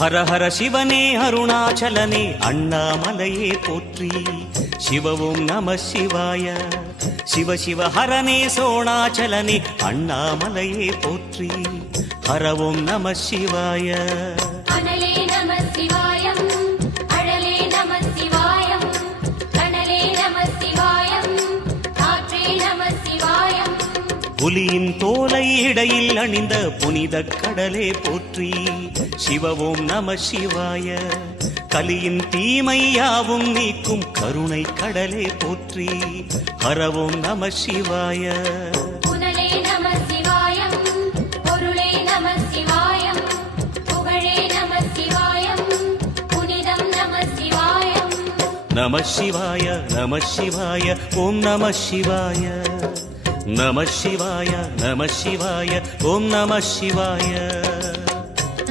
ஹர ஹர சிவனே அருணாச்சலனே அண்ணாமலையே போற்றி. சிவவும் நம சிவாய. சிவ சிவ ஹரனே சோணாச்சலனே அண்ணாமலையே போற்றி. ஹரவும் நம சிவாய. அனலே நம சிவாயம், அழலே நம சிவாயம், கனலே நம சிவாயம், காற்றே நம சிவாயம். புலியின் தோலை இடையில் அணிந்த புனித கடலே போற்றி. சிவவும் நம சிவாய. கலியின் தீமையாவும் நீக்கும் கருணை கடலே போற்றி. ஹரவும் நம சிவாய. புனலே நம சிவாயம், பொருளே நம சிவாயம், புகழே நம சிவாயம், புனிதம் நம சிவாயம். நம சிவாய நம சிவாய ஓம் நம சிவாய. நம சிவாய நம சிவாய ஓம் நம சிவாய.